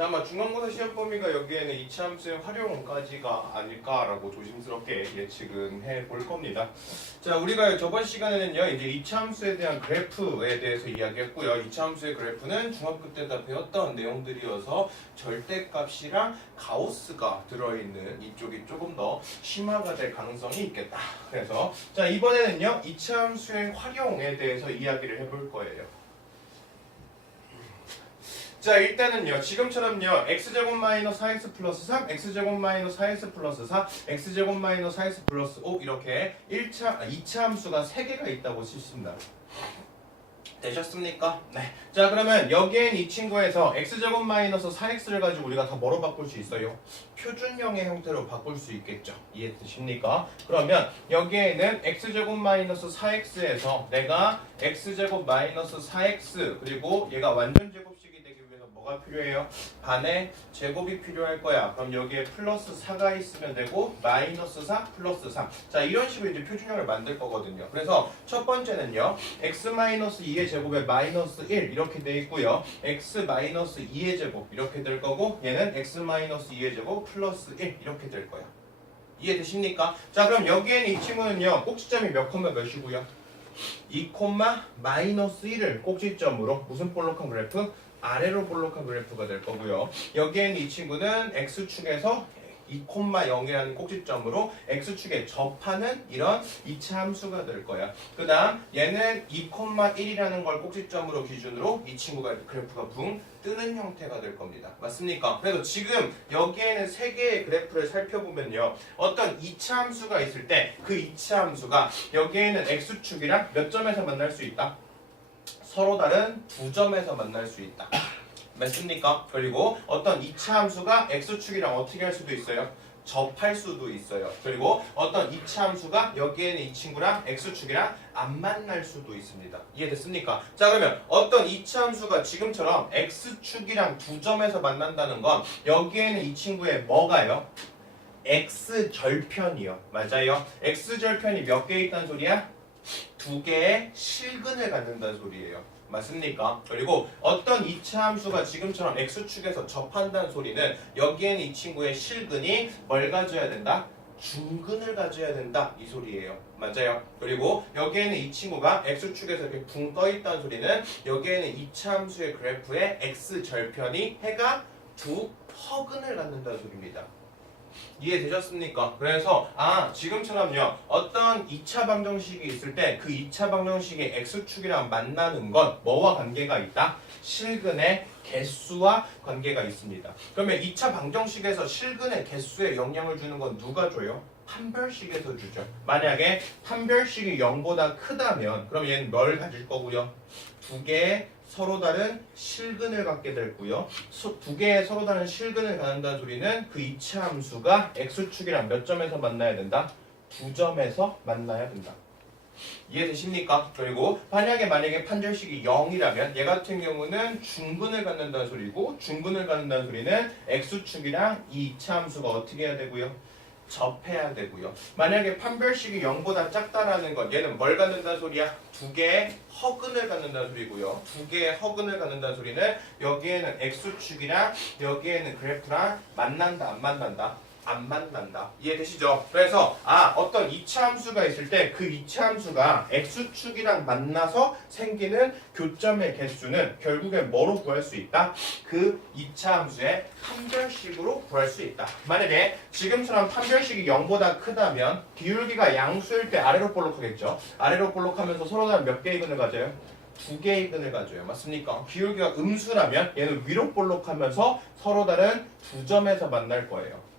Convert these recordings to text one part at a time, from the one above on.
자, 아마 중간고사 시험 범위가 여기에는 이차함수의 활용까지가 아닐까라고 조심스럽게 예측은 해볼 겁니다. 자, 우리가 저번 시간에는요, 이제 이차함수에 대한 그래프에 대해서 이야기했고요. 이차함수의 그래프는 중학교 때 다 배웠던 내용들이어서 절대값이랑 가우스가 들어있는 이쪽이 조금 더 심화가 될 가능성이 있겠다. 그래서 자, 이번에는요, 이차함수의 활용에 대해서 이야기를 해볼 거예요. 자, 일단은요, 지금처럼요, x제곱 마이너스 4x 플러스 3, x제곱 마이너스 4x 플러스 4, x제곱 마이너스 4x 플러스 5 이렇게 2차 함수가 3개가 있다고 칩니다. 되셨습니까? 네. 자, 그러면 여기엔 이 친구에서 x제곱 마이너스 4x를 가지고 우리가 다 뭐로 바꿀 수 있어요? 표준형의 형태로 바꿀 수 있겠죠. 이해되십니까? 그러면 여기에는 x제곱 마이너스 4x에서 내가 x제곱 마이너스 4x 그리고 얘가 완전 제곱식이 되기 위해서 뭐가 필요해요? 반의 제곱이 필요할 거야. 그럼 여기에 플러스 4가 있으면 되고 마이너스 4 플러스 3. 자, 이런 식으로 이제 표준형을 만들 거거든요. 그래서 첫 번째는요, x 마이너스 2의 제곱에 마이너스 1 이렇게 돼 있고요. x 마이너스 2의 제곱 이렇게 될 거고, 얘는 x 마이너스 2의 제곱 플러스 1 이렇게 될 거야. 이해되십니까? 자, 그럼 여기에는 이 친구는요, 꼭지점이 몇 콤마 몇이고요? 2 콤마 마이너스 1을 꼭지점으로 무슨 볼록한 그래프? 아래로 볼록한 그래프가 될 거고요. 여기에는 이 친구는 x축에서 2,0이라는 꼭지점으로 x축에 접하는 이런 2차 함수가 될 거야. 그 다음 얘는 2,1이라는 걸 꼭지점으로 기준으로 이 친구가 그래프가 붕 뜨는 형태가 될 겁니다. 맞습니까? 그래서 지금 여기에는 3개의 그래프를 살펴보면요, 어떤 2차 함수가 있을 때 그 2차 함수가 여기에는 x축이랑 몇 점에서 만날 수 있다? 서로 다른 2점에서 만날 수 있다. 맞습니까? 그리고 어떤 2차 함수가 x축이랑 어떻게 할 수도 있어요? 접할 수도 있어요. 그리고 어떤 2차 함수가 여기에는 이 친구랑 x축이랑 안 만날 수도 있습니다. 이해됐습니까? 자, 그러면 어떤 2차 함수가 지금처럼 x축이랑 2점에서 만난다는 건 여기에는 이 친구의 뭐가요? x절편이요. 맞아요. x절편이 몇 개 있다는 소리야? 2개의 실근을 갖는다는 소리예요. 맞습니까? 그리고 어떤 2차 함수가 지금처럼 x축에서 접한다는 소리는 여기에는 이 친구의 실근이 뭘 가져야 된다? 중근을 가져야 된다 이 소리예요. 맞아요. 그리고 여기에는 이 친구가 x축에서 이렇게 붕 떠 있다는 소리는 여기에는 2차 함수의 그래프의 x절편이 해가 2허근을 갖는다는 소리입니다. 이해되셨습니까? 그래서 지금처럼요, 어떤 2차 방정식이 있을 때 그 2차 방정식이 x축이랑 만나는 건 뭐와 관계가 있다? 실근의 개수와 관계가 있습니다. 그러면 2차 방정식에서 실근의 개수에 영향을 주는 건 누가 줘요? 판별식에서 주죠. 만약에 판별식이 0보다 크다면 그럼 얘는 뭘 가질 거고요? 2개의 서로 다른 실근을 갖게 되고요. 2개의 서로 다른 실근을 갖는다는 소리는 그 2차 함수가 x축이랑 몇 점에서 만나야 된다? 2점에서 만나야 된다. 이해되십니까? 그리고 만약에 판별식이 0이라면 얘 같은 경우는 중근을 갖는다는 소리고, 중근을 갖는다는 소리는 x축이랑 이 2차 함수가 어떻게 해야 되고요? 접해야 되고요. 만약에 판별식이 0보다 작다라는 건 얘는 뭘 갖는다는 소리야? 2개의 허근을 갖는다는 소리고요. 2개의 허근을 갖는다는 소리는 여기에는 x축이랑 여기에는 그래프랑 만난다 안 만난다? 안 만난다. 이해되시죠? 그래서 어떤 2차 함수가 있을 때 그 2차 함수가 x축이랑 만나서 생기는 교점의 개수는 결국엔 뭐로 구할 수 있다? 그 2차 함수의 판별식으로 구할 수 있다. 만약에 지금처럼 판별식이 0보다 크다면 기울기가 양수일 때 아래로 볼록하겠죠? 아래로 볼록하면서 서로 다른 몇 개의 근을 가져요? 2개의 근을 가져요. 맞습니까? 기울기가 음수라면 얘는 위로 볼록하면서 서로 다른 2점에서 만날 거예요.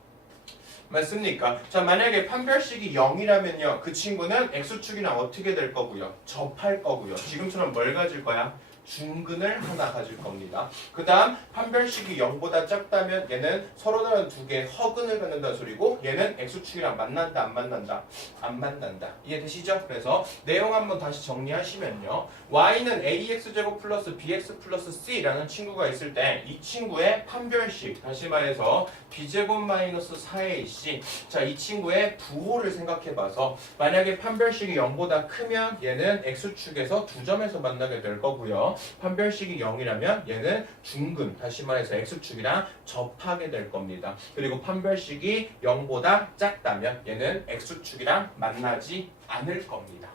맞습니까? 자, 만약에 판별식이 0이라면요, 그 친구는 x축이랑 어떻게 될 거고요? 접할 거고요. 지금처럼 뭘 가질 거야? 중근을 하나 가질 겁니다. 그 다음 판별식이 0보다 작다면 얘는 서로 다른 2개의 허근을 갖는다는 소리고, 얘는 x축이랑 만난다 안 만난다? 안 만난다. 이해되시죠? 그래서 내용 한번 다시 정리하시면요, y는 ax제곱 플러스 bx 플러스 c라는 친구가 있을 때 이 친구의 판별식, 다시 말해서 b제곱 마이너스 4ac, 자, 이 친구의 부호를 생각해봐서 만약에 판별식이 0보다 크면 얘는 x축에서 2점에서 만나게 될 거고요. 말해서 판별식이 0이라면 얘는 중근, 다시 말해서 x축이랑 접하게 될 겁니다. 그리고 판별식이 0보다 작다면 얘는 x축이랑 만나지 않을 겁니다.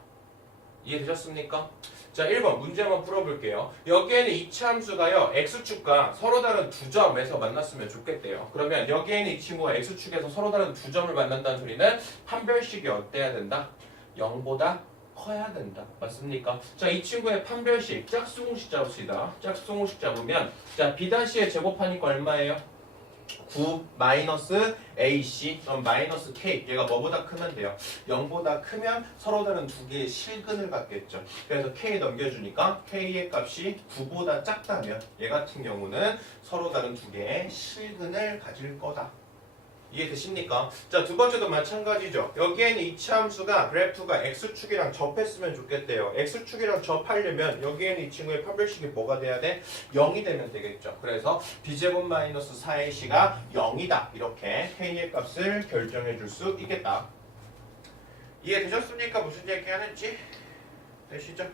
이해되셨습니까? 자, 1번 문제 한번 풀어볼게요. 여기에는 이차 함수가요, x축과 서로 다른 두 점에서 만났으면 좋겠대요. 그러면 여기에 있는 이 친구가 x축에서 서로 다른 두 점을 만난다는 소리는 판별식이 어때야 된다? 0보다 커야 된다. 맞습니까? 자, 이 친구의 판별식 짝수공식 잡읍시다. 짝수공식 잡으면 자, b-의 제곱하니까 얼마예요? 9 마이너스 AC 그럼 마이너스 K 얘가 뭐보다 크면 돼요? 0보다 크면 서로 다른 두 개의 실근을 갖겠죠. 그래서 K 넘겨주니까 K의 값이 9보다 작다면 얘 같은 경우는 서로 다른 두 개의 실근을 가질 거다. 이해되십니까? 자, 두 번째도 마찬가지죠. 여기에는 이차 함수가 그래프가 x축이랑 접했으면 좋겠대요. x축이랑 접하려면 여기에는 이 친구의 판별식이 뭐가 돼야 돼? 0이 되면 되겠죠. 그래서 b제곱 마이너스 4ac가 0이다. 이렇게 k의 값을 결정해 줄 수 있겠다. 이해되셨습니까? 무슨 얘기 하는지? 되시죠?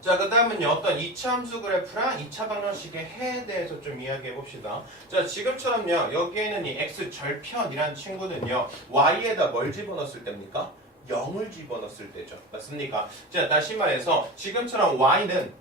자, 그 다음은요, 어떤 2차 함수 그래프랑 2차 방정식의 해에 대해서 좀 이야기해 봅시다. 자, 지금처럼요, 여기에는 이 x절편이라는 친구는요, y에다 뭘 집어넣었을 때입니까? 0을 집어넣었을 때죠. 맞습니까? 자, 다시 말해서 지금처럼 y는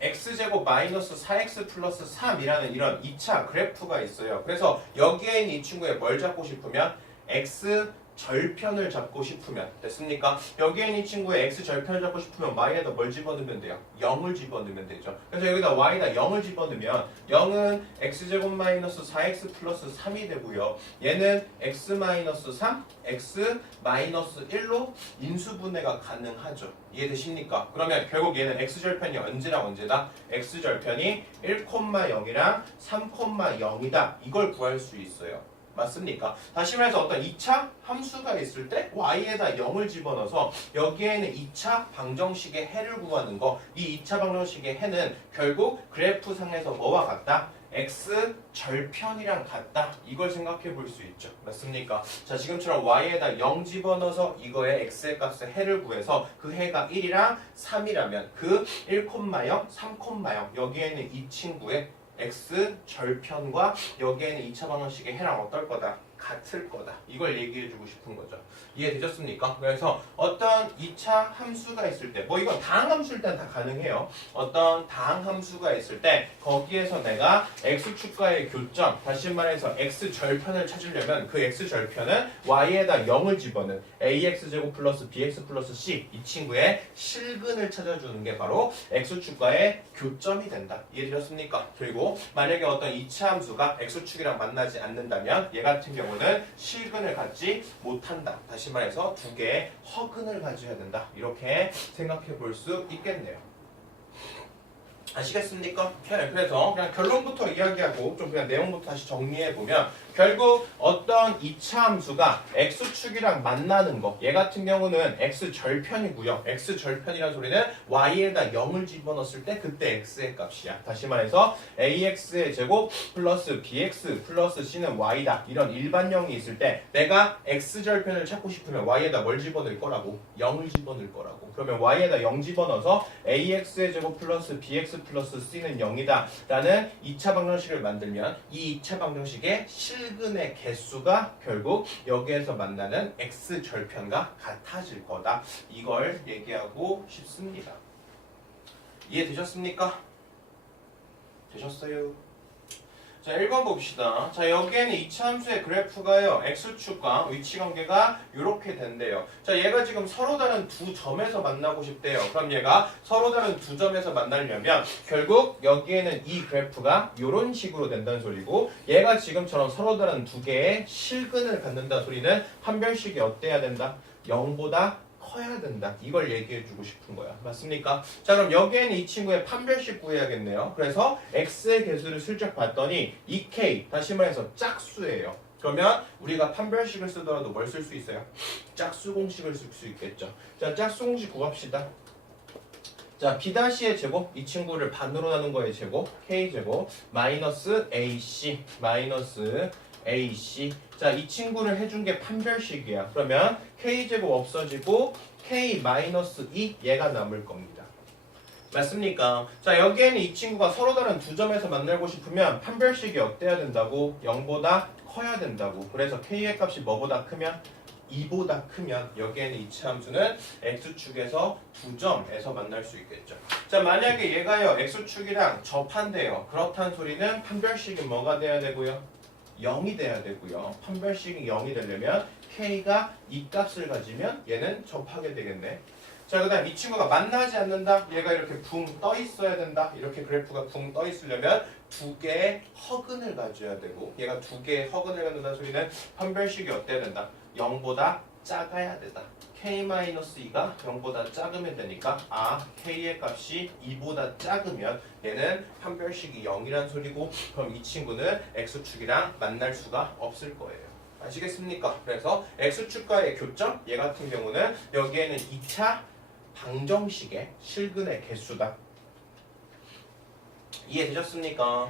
x제곱 마이너스 4x 플러스 3이라는 이런 2차 그래프가 있어요. 그래서 여기에 있는 이 친구에 뭘 잡고 싶으면 x 절편을 잡고 싶으면 됐습니까? 여기에 있는 이 친구의 x절편을 잡고 싶으면 y에다 뭘 집어넣으면 돼요? 0을 집어넣으면 되죠. 그래서 여기다 y에다 0을 집어넣으면 0은 x제곱 마이너스 4x 플러스 3이 되고요. 얘는 x 마이너스 3, x 마이너스 1로 인수분해가 가능하죠. 이해되십니까? 그러면 결국 얘는 x절편이 언제랑 언제다? x절편이 1,0이랑 3,0이다. 이걸 구할 수 있어요. 맞습니까? 다시 말해서 어떤 2차 함수가 있을 때 y에다 0을 집어넣어서 여기에는 2차 방정식의 해를 구하는 거. 이 2차 방정식의 해는 결국 그래프상에서 뭐와 같다? x 절편이랑 같다. 이걸 생각해 볼 수 있죠. 맞습니까? 자, 지금처럼 y에다 0 집어넣어서 이거의 x의 값의 해를 구해서 그 해가 1이랑 3이라면 그 1,0, 3,0 여기에는 이 친구의 x 절편과 여기에는 2차 방정식의 해랑 어떨 거다? 같을 거다. 이걸 얘기해주고 싶은 거죠. 이해되셨습니까? 그래서 어떤 2차 함수가 있을 때, 뭐 이건 다항함수일 때는 다 가능해요. 어떤 다항함수가 있을 때 거기에서 내가 x축과의 교점, 다시 말해서 x절편을 찾으려면 그 x절편은 y에다 0을 집어넣은 ax제곱 플러스 bx 플러스 c 이 친구의 실근을 찾아주는 게 바로 x축과의 교점이 된다. 이해되셨습니까? 그리고 만약에 어떤 2차 함수가 x축이랑 만나지 않는다면 얘 같은 경우는 실근을 갖지 못한다. 다시 말해서 두 개의 허근을 가져야 된다. 이렇게 생각해 볼 수 있겠네요. 아시겠습니까? 그래서 그냥 결론부터 이야기하고 좀 그냥 내용부터 다시 정리해 보면 결국 어떤 2차 함수가 x축이랑 만나는 거, 얘 같은 경우는 x절편이고요. x절편이라는 소리는 y에다 0을 집어넣었을 때 그때 x의 값이야. 다시 말해서 ax의 제곱 플러스 bx 플러스 c는 y다. 이런 일반형이 있을 때 내가 x절편을 찾고 싶으면 y에다 뭘 집어넣을 거라고? 0을 집어넣을 거라고. 그러면 y에다 0 집어넣어서 ax의 제곱 플러스 bx 플러스 c는 0이다 라는 2차 방정식을 만들면 이 2차 방정식의 실근의 개수가 결국 여기에서 만나는 x절편과 같아질 거다. 이걸 얘기하고 싶습니다. 이해되셨습니까? 되셨어요? 자, 1번 봅시다. 자, 여기에는 2차 함수의 그래프가요, x축과 위치관계가 이렇게 된대요. 자, 얘가 지금 서로 다른 두 점에서 만나고 싶대요. 그럼 얘가 서로 다른 두 점에서 만나려면 결국 여기에는 이 그래프가 이런 식으로 된다는 소리고, 얘가 지금처럼 서로 다른 두 개의 실근을 갖는다는 소리는 판별식이 어때야 된다? 0보다 커야 된다. 이걸 얘기해주고 싶은 거야. 맞습니까? 자, 그럼 여기에는 이 친구의 판별식 구해야겠네요. 그래서 x의 개수를 슬쩍 봤더니 2k, 다시 말해서 짝수예요. 그러면 우리가 판별식을 쓰더라도 뭘 쓸 수 있어요? 짝수 공식을 쓸 수 있겠죠. 자, 짝수 공식 구합시다. 자, b-의 제곱, 이 친구를 반으로 나눈 거의 제곱, k제곱, 마이너스 ac, 마이너스 ac. 자, 이 친구를 해준 게 판별식이야. 그러면 k제곱 없어지고 k-2 얘가 남을 겁니다. 맞습니까? 자, 여기에는 이 친구가 서로 다른 두 점에서 만나고 싶으면 판별식이 어때야 된다고? 0보다 커야 된다고. 그래서 k의 값이 뭐보다 크면? 2보다 크면 여기에는 이차 함수는 x축에서 두 점에서 만날 수 있겠죠. 자, 만약에 얘가요 x축이랑 접한대요. 그렇다는 소리는 판별식이 뭐가 돼야 되고요? 0이 돼야 되고요. 판별식이 0이 되려면 k가 이 값을 가지면 얘는 접하게 되겠네. 자, 그 다음 이 친구가 만나지 않는다. 얘가 이렇게 붕 떠 있어야 된다. 이렇게 그래프가 붕 떠 있으려면 두 개의 허근을 가져야 되고, 얘가 두 개의 허근을 갖는다는 소리는 판별식이 어때야 된다? 0보다 작아야 된다. k-2가 0보다 작으면 되니까 k의 값이 2보다 작으면 얘는 판별식이 0이란 소리고, 그럼 이 친구는 x축이랑 만날 수가 없을 거예요. 아시겠습니까? 그래서 x축과의 교점, 얘 같은 경우는 여기에는 2차 방정식의 실근의 개수다. 이해되셨습니까?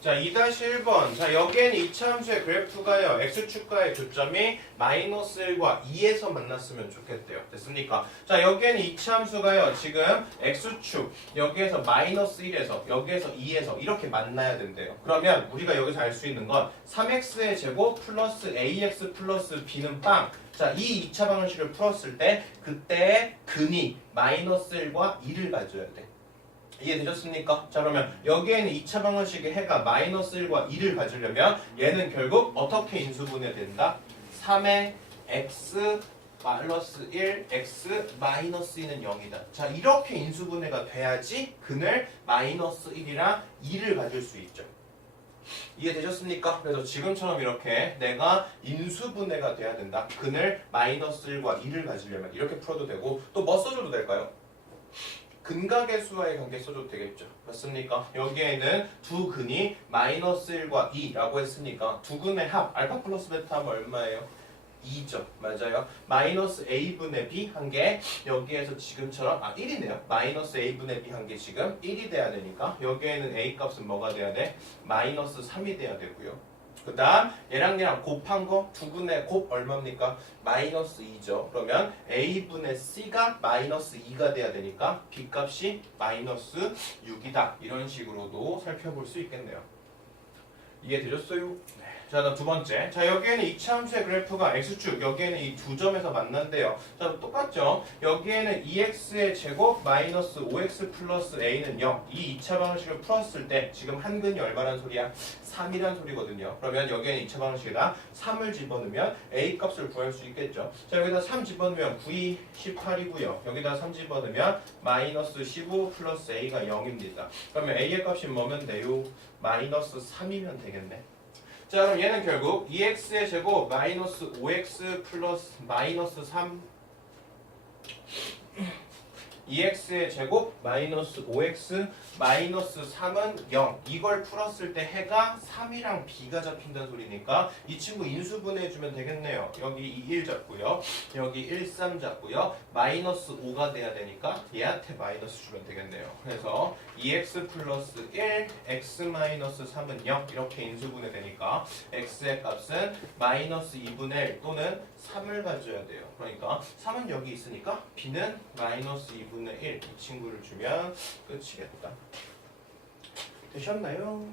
자, 2-1번. 자, 여기에는 2차 함수의 그래프가요. x축과의 교점이 -1과 2에서 만났으면 좋겠대요. 됐습니까? 자, 여기에는 2차 함수가요. 지금 x축, 여기에서 -1에서, 여기에서 2에서 이렇게 만나야 된대요. 그러면 우리가 여기서 알 수 있는 건 3x의 제곱 플러스 ax 플러스 b는 빵. 자, 이 2차 방정식을 풀었을 때 그때의 근이 -1과 2를 가져야 돼. 이해되셨습니까? 자, 그러면 여기에는 2차 방정식의 해가 -1과 2를 가지려면 얘는 결국 어떻게 인수분해된다? 3의 x 플러스 1 x 마이너스 2는 0이다. 자, 이렇게 인수분해가 돼야지 근을 -1이랑 2를 가질 수 있죠. 이해되셨습니까? 그래서 지금처럼 이렇게 내가 인수분해가 돼야 된다. 근을 -1과 2를 가지려면 이렇게 풀어도 되고, 또 뭐 써줘도 될까요? 근각의 수와의 관계 써줘도 되겠죠. 맞습니까? 여기에는 두 근이 -1과 2라고 했으니까 두 근의 합 알파 플러스 베타 하면 얼마예요? 2죠. 맞아요. -a분의 b 한 게 여기에서 지금처럼 1이네요. -a분의 b 한 게 지금 1이 돼야 되니까 여기에는 a 값은 뭐가 돼야 돼? -3이 돼야 되고요. 그 다음 얘랑 곱한 거 두 근의 곱 얼마입니까? -2죠. 그러면 a분의 c가 -2가 돼야 되니까 b 값이 -6이다. 이런 식으로도 살펴볼 수 있겠네요. 이해되셨어요? 네. 자, 다음 두 번째. 자, 여기에는 2차 함수의 그래프가 x축, 여기에는 이 두 점에서 만난대요. 자, 똑같죠? 여기에는 2x의 제곱 마이너스 5x 플러스 a는 0. 이 2차 방정식을 풀었을 때 지금 한 근이 얼마란 소리야? 3이란 소리거든요. 그러면 여기에는 2차 방정식에다 3을 집어넣으면 a 값을 구할 수 있겠죠. 자, 여기다 3 집어넣으면 9이 18이고요. 여기다 3 집어넣으면 마이너스 15 플러스 a가 0입니다. 그러면 a의 값이 뭐면 돼요? 마이너스 3이면 되겠네. 자, 그럼 얘는 결국 2x의 제곱 마이너스 5x 플러스 마이너스 3 2x의 제곱 마이너스 5x 마이너스 3은 0. 이걸 풀었을 때 해가 3이랑 b가 잡힌다는 소리니까 이 친구 인수분해해주면 되겠네요. 여기 2, 1 잡고요. 여기 1, 3 잡고요. 마이너스 5가 돼야 되니까 얘한테 마이너스 주면 되겠네요. 그래서 2x 플러스 1, x 마이너스 3은 0. 이렇게 인수분해 되니까 x의 값은 마이너스 2분의 1 또는 3을 가져야 돼요. 그러니까 3은 여기 있으니까 b는 마이너스 2분의 1 이 친구를 주면 끝이겠다. 되셨나요?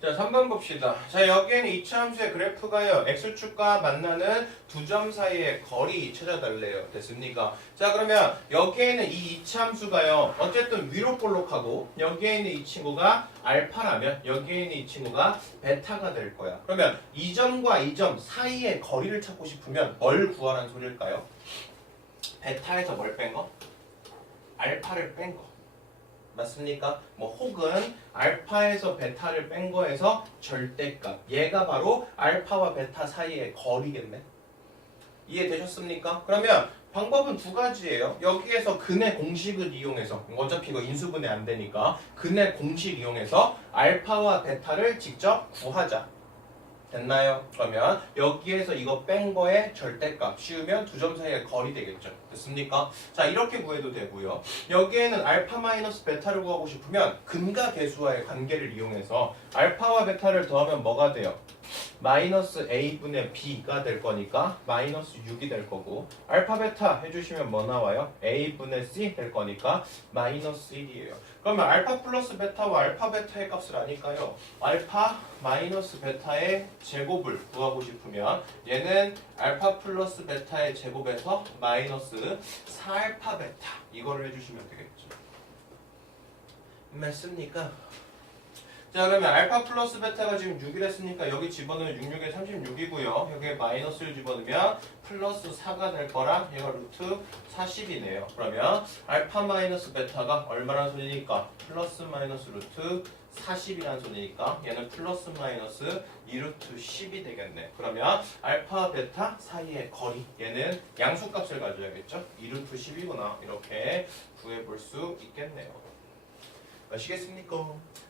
자, 3번 봅시다. 자, 여기에는 2차 함수의 그래프가요. x축과 만나는 두 점 사이의 거리 찾아달래요. 됐습니까? 자, 그러면 여기에는 이 2차 함수가요. 어쨌든 위로 볼록하고 여기에 있는 이 친구가 알파라면 여기에 있는 이 친구가 베타가 될 거야. 그러면 이 점과 이 점 사이의 거리를 찾고 싶으면 뭘 구하라는 소리일까요? 베타에서 뭘 뺀 거? 알파를 뺀 거. 맞습니까? 뭐 혹은 알파에서 베타를 뺀 거에서 절대값. 얘가 바로 알파와 베타 사이의 거리겠네. 이해되셨습니까? 그러면 방법은 두 가지예요. 여기에서 근의 공식을 이용해서, 어차피 이거 인수분해 안 되니까 근의 공식 이용해서 알파와 베타를 직접 구하자. 됐나요? 그러면 여기에서 이거 뺀 거의 절대값 씌우면 두 점 사이의 거리 되겠죠. 됐습니까? 자, 이렇게 구해도 되고요. 여기에는 알파 마이너스 베타를 구하고 싶으면 근과 계수와의 관계를 이용해서 알파와 베타를 더하면 뭐가 돼요? 마이너스 a분의 b가 될 거니까 마이너스 6이 될 거고 알파 베타 해주시면 뭐 나와요? a분의 c 될 거니까 마이너스 1이에요. 그러면 알파 플러스 베타와 알파 베타의 값을 아니까요. 알파 마이너스 베타의 제곱을 구하고 싶으면 얘는 알파 플러스 베타의 제곱에서 마이너스 4알파 베타 이거를 해주시면 되겠죠. 맞습니까? 자 그러면 알파 플러스 베타가 지금 6이랬으니까 여기 집어넣으면 66에 36이고요. 여기에 마이너스를 집어넣으면 플러스 4가 될 거랑 얘가 루트 40이네요. 그러면 알파 마이너스 베타가 얼마란 소리니까 플러스 마이너스 루트 40이라는 소리니까 얘는 플러스 마이너스 2루트 10이 되겠네. 그러면 알파 베타 사이의 거리 얘는 양수값을 가져야겠죠. 2루트 10이구나 이렇게 구해볼 수 있겠네요. 아시겠습니까?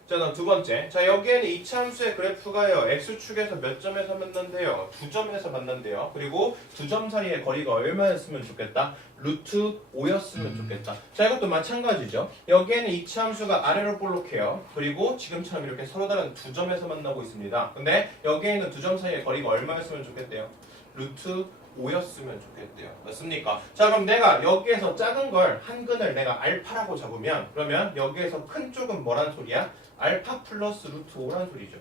자, 다음 두 번째. 자, 여기에는 이차함수의 그래프가요. x축에서 몇 점에서 만난대요? 2점에서 만난대요. 그리고 두 점 사이의 거리가 얼마였으면 좋겠다? 루트 5였으면 좋겠다. 자, 이것도 마찬가지죠. 여기에는 이차함수가 아래로 볼록해요. 그리고 지금처럼 이렇게 서로 다른 두 점에서 만나고 있습니다. 근데 여기에 있는 두 점 사이의 거리가 얼마였으면 좋겠대요? 루트 5였으면 좋겠대요. 맞습니까? 자 그럼 내가 여기에서 작은 걸 한 근을 내가 알파라고 잡으면 그러면 여기에서 큰 쪽은 뭐란 소리야? 알파 플러스 루트 5란 소리죠.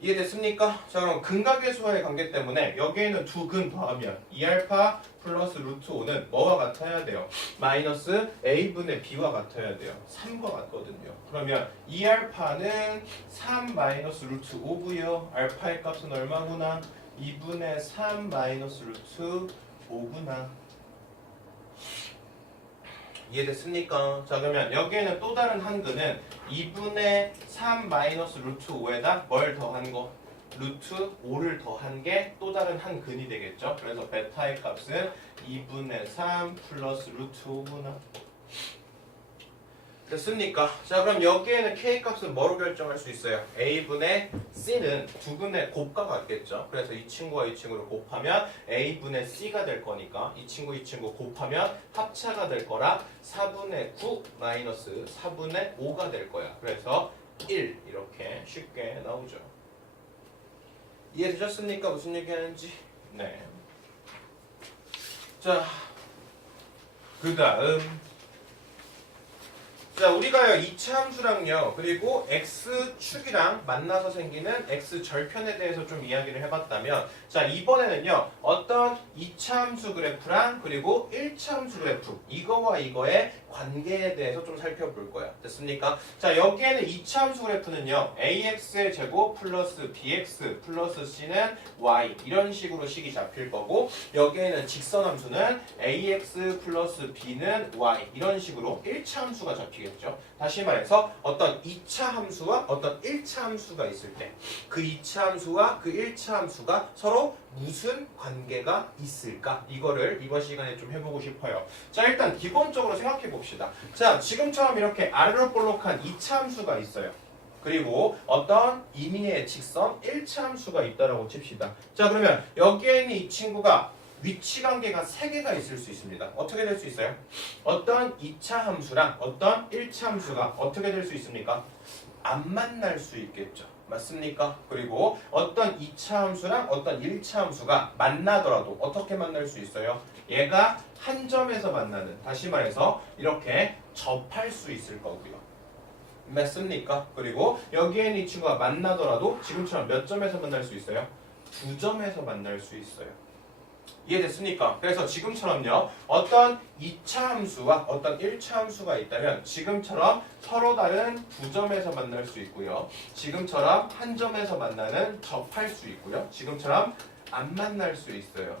이해됐습니까? 자 그럼 근각의 수와의 관계 때문에 여기에는 두 근 더하면 2알파 플러스 루트 5는 뭐와 같아야 돼요? 마이너스 a분의 b와 같아야 돼요. 3과 같거든요. 그러면 2알파는 3 마이너스 루트 5고요. 알파의 값은 얼마구나? 2분의 3 마이너스 루트 5구나. 이해됐습니까? 자 그러면 여기에는 또 다른 한 근은 2분의 3 마이너스 루트 5에다 뭘 더한 거? 루트 5를 더한 게 또 다른 한 근이 되겠죠. 그래서 베타의 값은 2분의 3 플러스 루트 5구나. 됐습니까? 자 그럼 여기에는 k 값은 뭐로 결정할 수 있어요? a분의 c는 두 근의 곱과 같겠죠. 그래서 이 친구와 이 친구를 곱하면 a분의 c가 될 거니까 이 친구 곱하면 합차가 될 거라 4분의 9 마이너스 4분의 5가 될 거야. 그래서 1 이렇게 쉽게 나오죠. 이해되셨습니까? 무슨 얘기하는지? 네. 자 그 다음 자, 우리가요, 이차함수랑요, 그리고 x축이랑 만나서 생기는 x절편에 대해서 좀 이야기를 해봤다면, 자, 이번에는요, 어떤 이차함수 그래프랑 그리고 1차함수 그래프, 이거와 이거의 관계에 대해서 좀 살펴볼 거야. 됐습니까? 자, 여기에는 이차함수 그래프는요, ax의 제곱 플러스 bx 플러스 c는 y, 이런 식으로 식이 잡힐 거고, 여기에는 직선함수는 ax 플러스 b는 y, 이런 식으로 1차함수가 잡히겠죠. 다시 말해서 어떤 2차 함수와 어떤 1차 함수가 있을 때 그 2차 함수와 그 1차 함수가 서로 무슨 관계가 있을까? 이거를 이번 시간에 좀 해보고 싶어요. 자 일단 기본적으로 생각해 봅시다. 자 지금처럼 이렇게 아래로 볼록한 2차 함수가 있어요. 그리고 어떤 임의의 직선 1차 함수가 있다라고 칩시다. 자 그러면 여기에 있는 이 친구가 위치 관계가 3개가 있을 수 있습니다. 어떻게 될 수 있어요? 어떤 2차 함수랑 어떤 1차 함수가 어떻게 될 수 있습니까? 안 만날 수 있겠죠. 맞습니까? 그리고 어떤 2차 함수랑 어떤 1차 함수가 만나더라도 어떻게 만날 수 있어요? 얘가 한 점에서 만나는, 다시 말해서 이렇게 접할 수 있을 거고요. 맞습니까? 그리고 여기에 있는 이 친구가 만나더라도 지금처럼 몇 점에서 만날 수 있어요? 2점에서 만날 수 있어요. 이해됐습니까? 그래서 지금처럼요, 어떤 2차 함수와 어떤 1차 함수가 있다면 지금처럼 서로 다른 두 점에서 만날 수 있고요. 지금처럼 한 점에서 만나는 접할 수 있고요. 지금처럼 안 만날 수 있어요.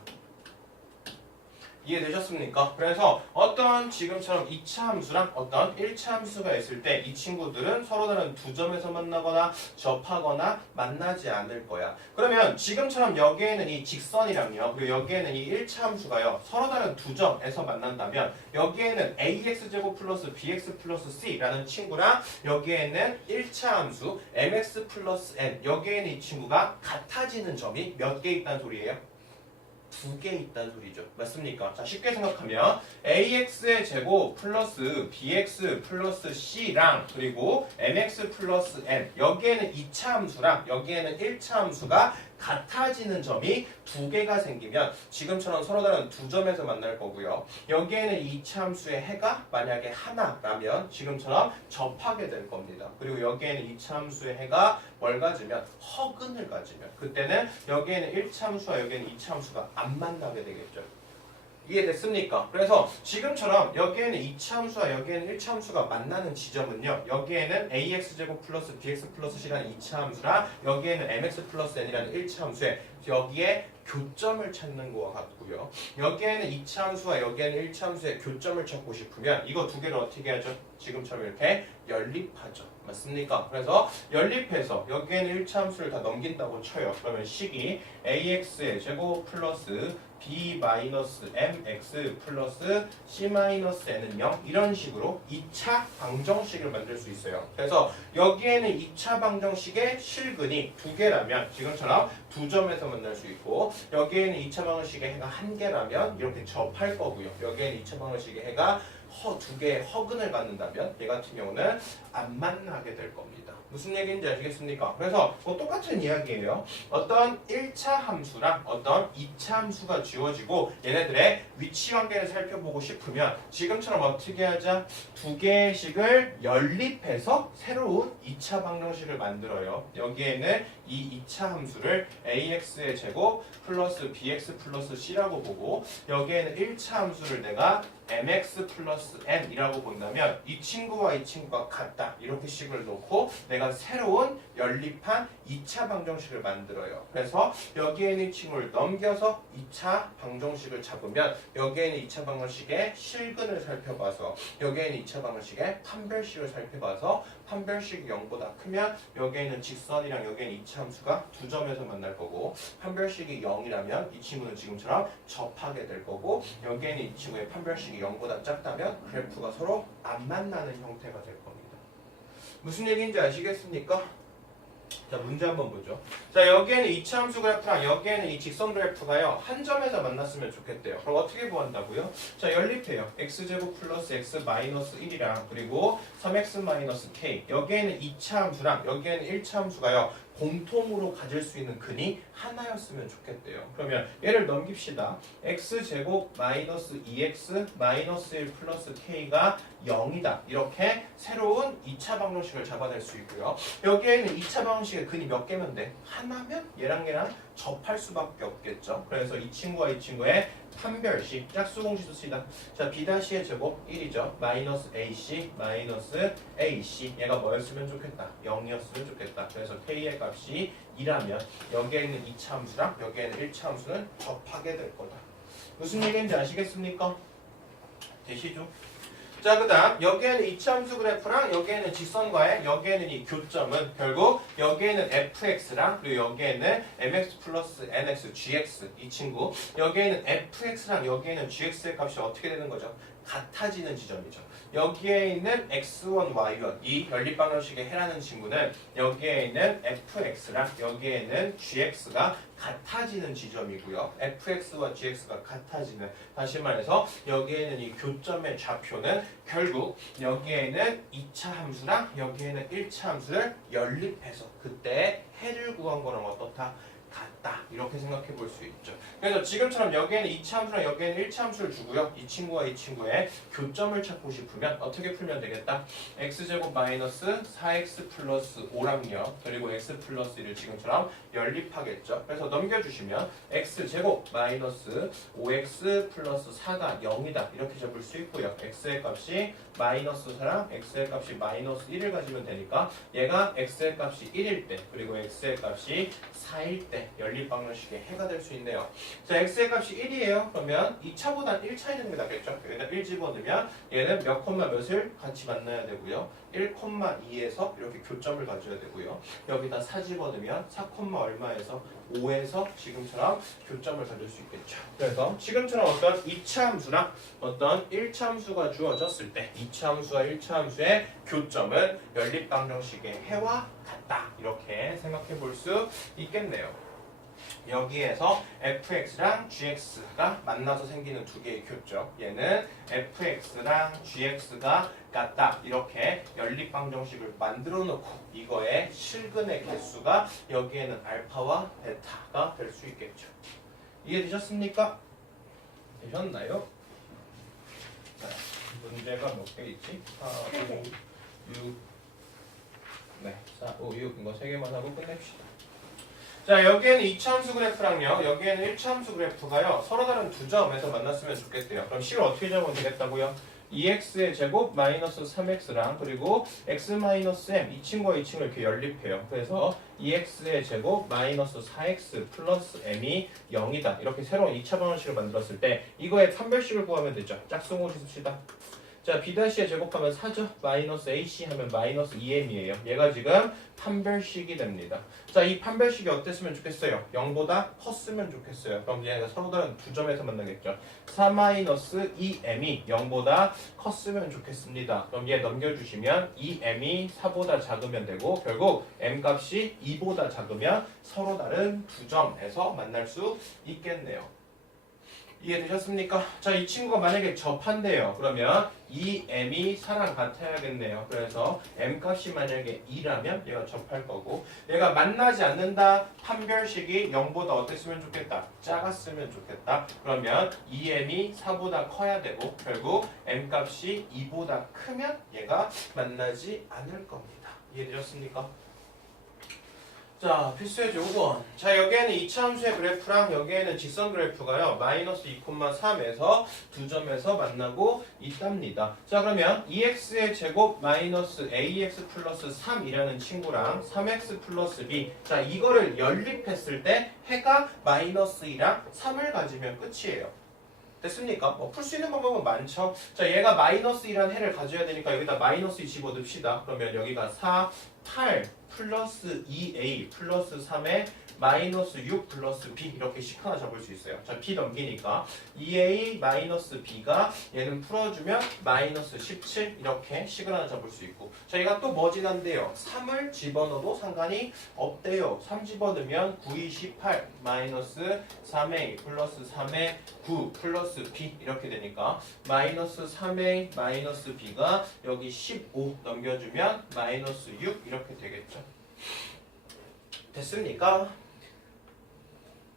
이해되셨습니까? 그래서 어떤 지금처럼 2차 함수랑 어떤 1차 함수가 있을 때 이 친구들은 서로 다른 두 점에서 만나거나 접하거나 만나지 않을 거야. 그러면 지금처럼 여기에는 이 직선이랑요, 그리고 여기에는 이 1차 함수가요, 서로 다른 두 점에서 만난다면 여기에는 ax제곱 플러스 bx 플러스 c라는 친구랑 여기에는 1차 함수 mx 플러스 n, 여기에는 이 친구가 같아지는 점이 몇 개 있다는 소리예요? 두 개 있다는 소리죠. 맞습니까? 자, 쉽게 생각하면 ax의 제곱 플러스 bx 플러스 c랑 그리고 mx 플러스 n 여기에는 2차 함수랑 여기에는 1차 함수가 같아지는 점이 두 개가 생기면 지금처럼 서로 다른 두 점에서 만날 거고요. 여기에는 2차 함수의 해가 만약에 하나라면 지금처럼 접하게 될 겁니다. 그리고 여기에는 2차 함수의 해가 뭘 가지면 허근을 가지면 그때는 여기에는 1차 함수와 여기에는 2차 함수가 안 만나게 되겠죠. 이해됐습니까? 그래서 지금처럼 여기에는 2차 함수와 여기에는 1차 함수가 만나는 지점은요. 여기에는 ax제곱 플러스 bx 플러스 c라는 2차 함수랑 여기에는 mx 플러스 n이라는 1차 함수에 여기에 교점을 찾는 거와 같고요. 여기에는 2차 함수와 여기에는 1차 함수의 교점을 찾고 싶으면 이거 두 개를 어떻게 하죠? 지금처럼 이렇게 연립하죠. 맞습니까? 그래서 연립해서 여기에는 1차 함수를 다 넘긴다고 쳐요. 그러면 식이 ax의 제곱 플러스 b-mx 플러스 c-n은 0 이런 식으로 2차 방정식을 만들 수 있어요. 그래서 여기에는 2차 방정식의 실근이 두 개라면 지금처럼 두 점에서 만날 수 있고 여기에는 2차 방정식의 해가 한 개라면 이렇게 접할 거고요. 여기에는 2차 방정식의 해가 두 개의 허근을 갖는다면 얘 같은 경우는 안 만나게 될 겁니다. 무슨 얘기인지 아시겠습니까? 그래서 똑같은 이야기예요. 어떤 1차 함수랑 어떤 2차 함수가 주어지고 얘네들의 위치 관계를 살펴보고 싶으면 지금처럼 어떻게 하자? 두 개의 식을 연립해서 새로운 2차 방정식을 만들어요. 여기에는 이 2차 함수를 ax의 제곱 플러스 bx 플러스 c라고 보고 여기에는 1차 함수를 내가 mx 플러스 n이라고 본다면 이 친구와 이 친구가 같다 이렇게 식을 놓고 내가 새로운 연립한 2차 방정식을 만들어요. 그래서 여기에는 이 친구를 넘겨서 2차 방정식을 잡으면 여기에는 2차 방정식의 실근을 살펴봐서 여기에는 2차 방정식의 판별식을 살펴봐서 판별식이 0보다 크면 여기에는 직선이랑 여기에는 2차 함수가 두 점에서 만날 거고 판별식이 0이라면 이 친구는 지금처럼 접하게 될 거고 여기에는 이 친구의 판별식이 0보다 작다면 그래프가 서로 안 만나는 형태가 될 겁니다. 무슨 얘기인지 아시겠습니까? 자, 문제 한번 보죠. 자, 여기에는 2차 함수 그래프랑 여기에는 이 직선 그래프가요. 한 점에서 만났으면 좋겠대요. 그럼 어떻게 구한다고요? 자, 연립해요. x제곱 플러스 x 마이너스 1이랑 그리고 3x 마이너스 k 여기에는 2차 함수랑 여기에는 1차 함수가요. 공통으로 가질 수 있는 근이 하나였으면 좋겠대요. 그러면 얘를 넘깁시다. x제곱 마이너스 2x 마이너스 1 플러스 k가 0이다. 이렇게 새로운 2차 방정식을 잡아낼 수 있고요. 여기에는 2차 방정식의 근이 몇 개면 돼? 하나면 얘랑 접할 수밖에 없겠죠. 그래서 이 친구와 이 친구의 판별식 짝수공식 씁시다. 자, b-의 제곱 1이죠. 마이너스 ac 마이너스 ac 얘가 뭐였으면 좋겠다? 0이었으면 좋겠다. 그래서 k의 값이 2라면 여기에 있는 2차 함수랑 여기에는 1차 함수는 접하게 될 거다. 무슨 얘기인지 아시겠습니까? 되시죠? 자, 그 다음 여기에는 2차 함수 그래프랑 여기에는 직선과의 여기에는 이 교점은 결국 여기에는 fx랑 그리고 여기에는 mx 플러스 nx gx 이 친구 여기에는 fx랑 여기에는 gx의 값이 어떻게 되는 거죠? 같아지는 지점이죠. 여기에 있는 x1, y1 이 연립방정식의 해라는 친구는 여기에 있는 fx랑 여기에 있는 gx가 같아지는 지점이고요. fx와 gx가 같아지는 다시 말해서 여기에는 이 교점의 좌표는 결국 여기에는 2차 함수랑 여기에는 1차 함수를 연립해서 그때 해를 구한 거랑 어떻다? 같다 이렇게 생각해 볼 수 있죠. 그래서 지금처럼 여기에는 2차 함수랑 여기에는 1차 함수를 주고요. 이 친구와 이 친구의 교점을 찾고 싶으면 어떻게 풀면 되겠다? x제곱 마이너스 4x 플러스 5랑요. 그리고 x 플러스 1을 지금처럼 연립하겠죠. 그래서 넘겨주시면 x제곱 마이너스 5x 플러스 4가 0이다 이렇게 적을 수 있고요. x의 값이 마이너스 4랑 x의 값이 마이너스 1을 가지면 되니까 얘가 x의 값이 1일 때 그리고 x의 값이 4일 때 연립방정식의 해가 될 수 있네요. 자, x의 값이 1이에요. 그러면 2차보단 1차 있는 게 낫겠죠. 여기다 1 집어넣으면 얘는 몇 콤마 몇을 같이 만나야 되고요. 1,2에서 이렇게 교점을 가져야 되고요. 여기다 4 집어넣으면 4, 얼마에서 5에서 지금처럼 교점을 가질 수 있겠죠. 그래서 지금처럼 어떤 2차 함수랑 어떤 1차 함수가 주어졌을 때 2차 함수와 1차 함수의 교점은 연립방정식의 해와 같다. 이렇게 생각해 볼 수 있겠네요. 여기에서 fx랑 gx가 만나서 생기는 두 개의 교점. 얘는 fx랑 gx가 같다. 이렇게 연립방정식을 만들어 놓고 이거의 실근의 개수가 여기에는 알파와 베타가 될 수 있겠죠. 이해되셨습니까? 되셨나요? 자, 문제가 몇 개 있지? 4, 5, 6 네, 4, 5, 6 이거 3개만 하고 끝냅시다. 자, 여기에는 2차함수 그래프랑요, 여기에는 1차함수 그래프가요, 서로 다른 두 점에서 만났으면 좋겠대요. 그럼 식을 어떻게 적으면 되겠다고요? 2x의 제곱 마이너스 3x랑 그리고 x 마이너스 m 이 친구와 이 친구를 이렇게 연립해요. 그래서 2x의 제곱 마이너스 4x 플러스 m이 0이다. 이렇게 새로운 2차 방정식을 만들었을 때 이거의 판별식을 구하면 되죠. 짝수공을 씁시다. 자, b-에 제곱하면 4죠. 마이너스 ac 하면 마이너스 2m이에요. 얘가 지금 판별식이 됩니다. 자, 이 판별식이 어땠으면 좋겠어요? 0보다 컸으면 좋겠어요. 그럼 얘가 서로 다른 두 점에서 만나겠죠. 4 마이너스 2m이 0보다 컸으면 좋겠습니다. 그럼 얘 넘겨주시면 2m이 4보다 작으면 되고 결국 m 값이 2보다 작으면 서로 다른 두 점에서 만날 수 있겠네요. 이해되셨습니까? 자, 이 친구가 만약에 접한대요. 그러면 이 m이 4랑 같아야겠네요. 그래서 m 값이 만약에 2라면 얘가 접할 거고, 얘가 만나지 않는다. 판별식이 0보다 어땠으면 좋겠다? 작았으면 좋겠다. 그러면 2m이 4보다 커야 되고 결국 m 값이 2보다 크면 얘가 만나지 않을 겁니다. 이해되셨습니까? 자, 필수의 조건. 자, 여기에는 2차 함수의 그래프랑 여기에는 직선 그래프가요. 마이너스 2,3에서 두 점에서 만나고 있답니다. 자, 그러면 2x의 제곱 마이너스 ax 플러스 3이라는 친구랑 3x 플러스 b. 자, 이거를 연립했을 때 해가 마이너스 2랑 3을 가지면 끝이에요. 됐습니까? 풀 수 있는 방법은 많죠. 자, 얘가 마이너스 2라는 해를 가져야 되니까 여기다 마이너스 2 집어넣읍시다. 그러면 여기가 4, 8 플러스 2a 플러스 3에 마이너스 6 플러스 b 이렇게 식 하나 잡을 수 있어요. 자, b 넘기니까 2a 마이너스 b가 얘는 풀어주면 마이너스 17 이렇게 식을 하나 잡을 수 있고, 자, 얘가 또 뭐 지난대요? 3을 집어넣어도 상관이 없대요. 3 집어넣으면 9, 2, 18 마이너스 3a 플러스 3에 9 플러스 b 이렇게 되니까 마이너스 3a 마이너스 b가 여기 15 넘겨주면 마이너스 6 이렇게 되겠죠. 됐습니까?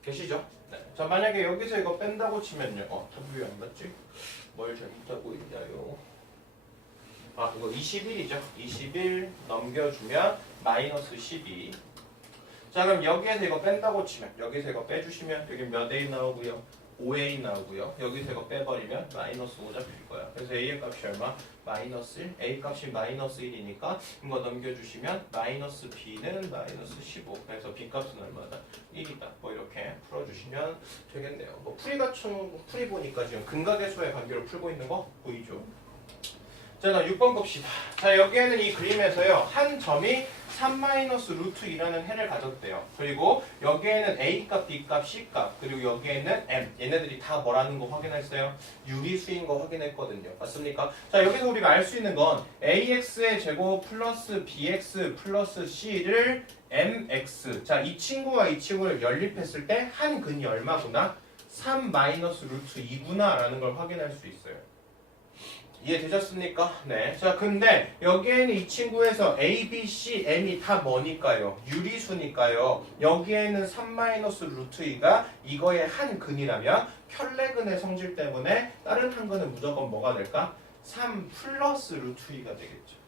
계시죠? 네. 자, 만약에 여기서 이거 뺀다고 치면요. W 안 맞지? 뭘 잘못하고 있냐요? 아, 이거 21이죠. 21 넘겨주면 마이너스 12. 자, 그럼 여기에서 이거 뺀다고 치면, 여기서 이거 빼주시면 여기 몇 A 나오고요? 5A 나오고요. 여기서 이거 빼버리면 마이너스 5 잡힐 거예요. 그래서 A의 값이 얼마? 마이너스 1. A 값이 마이너스 1이니까 이거 넘겨주시면 마이너스 B는 마이너스 15. 그래서 B 값은 얼마다? 1이다. 뭐 이렇게 풀어주시면 되겠네요. 뭐 풀이 보니까 지금 근각의수의 관계로 풀고 있는 거 보이죠? 자, 그럼 6번 봅시다. 자, 여기에는 이 그림에서요, 한 점이 3-루트2라는 해를 가졌대요. 그리고 여기에는 A값, B값, C값, 그리고 여기에는 M. 얘네들이 다 뭐라는 거 확인했어요? 유리수인 거 확인했거든요. 맞습니까? 자, 여기서 우리가 알 수 있는 건 AX의 제곱 플러스 BX 플러스 C를 MX. 자, 이 친구와 이 친구를 연립했을 때 한 근이 얼마구나? 3-루트2구나 라는 걸 확인할 수 있어요. 이해되셨습니까? 네. 자, 근데 여기에는 이 친구에서 A, B, C, M이 다 뭐니까요? 유리수니까요. 여기에는 3-루트2가 이거의 한 근이라면 켤레근의 성질 때문에 다른 한 근은 무조건 뭐가 될까? 3 플러스 루트2가 되겠죠.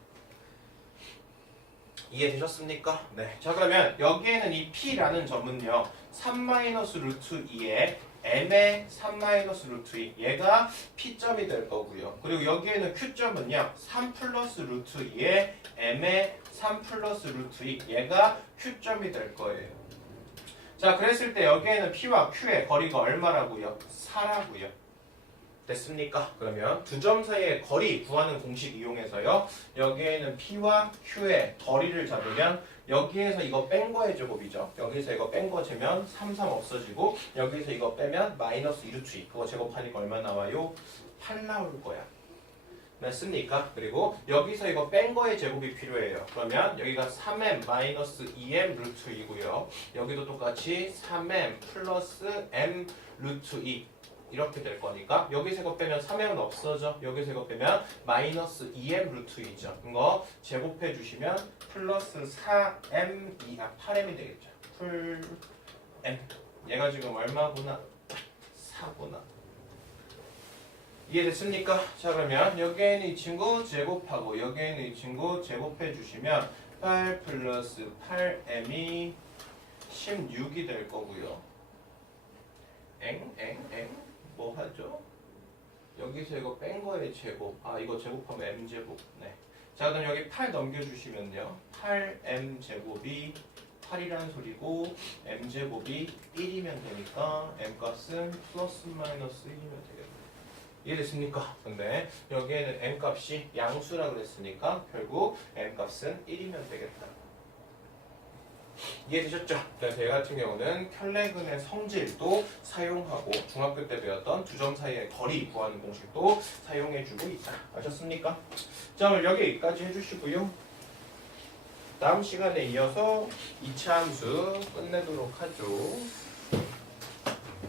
이해되셨습니까? 네. 자, 그러면 여기에는 이 P라는 점은요, 3-루트2의 m의 3-루트2 얘가 P점이 될 거고요. 그리고 여기에는 Q점은요 3 플러스 루트 2의 m의 3 플러스 루트 2 얘가 Q점이 될 거예요. 자, 그랬을 때 여기에는 P와 Q의 거리가 얼마라고요? 4라고요. 됐습니까? 그러면 두 점 사이의 거리 구하는 공식 이용해서요, 여기에는 P와 Q의 거리를 잡으면 여기에서 이거 뺀 거의 제곱이죠. 여기서 이거 뺀 거 재면 3, 3 없어지고 여기서 이거 빼면 마이너스 2루트 2. 그거 제곱하니까 얼마 나와요? 8 나올 거야. 맞습니까? 그리고 여기서 이거 뺀 거의 제곱이 필요해요. 그러면 여기가 3m 마이너스 2m 루트 2고요. 여기도 똑같이 3m 플러스 m 루트 2 이렇게 될 거니까 여기서 이거 빼면 3m은 없어져. 여기서 이거 빼면 마이너스 2m 루트 2죠. 이거 제곱해 주시면 플러스 4m 8m이 되겠죠. 풀 m. 얘가 지금 얼마구나? 4구나. 이해됐습니까? 자 그러면 여기에 있는 이 친구 제곱하고 여기에 있는 이 친구 제곱해 주시면 8 플러스 8m이 16이 될 거고요. 뭐 하죠? 여기서 이거 뺀 거의 제곱. 아 이거 제곱하면 m제곱. 네. 자 그럼 여기 8 넘겨주시면요. 8m 제곱이 8이라는 소리고 m제곱이 1이면 되니까 m값은 플러스 마이너스 1이면 되겠다. 이해됐습니까? 근데 여기에는 m값이 양수라 그랬으니까 결국 m값은 1이면 되겠다. 이해되셨죠? 그래서 얘 같은 경우는 켈레근의 성질도 사용하고 중학교 때 배웠던 두 점 사이의 거리 구하는 공식도 사용해주고 있다. 아셨습니까? 자 오늘 여기까지 해주시고요. 다음 시간에 이어서 2차 함수 끝내도록 하죠.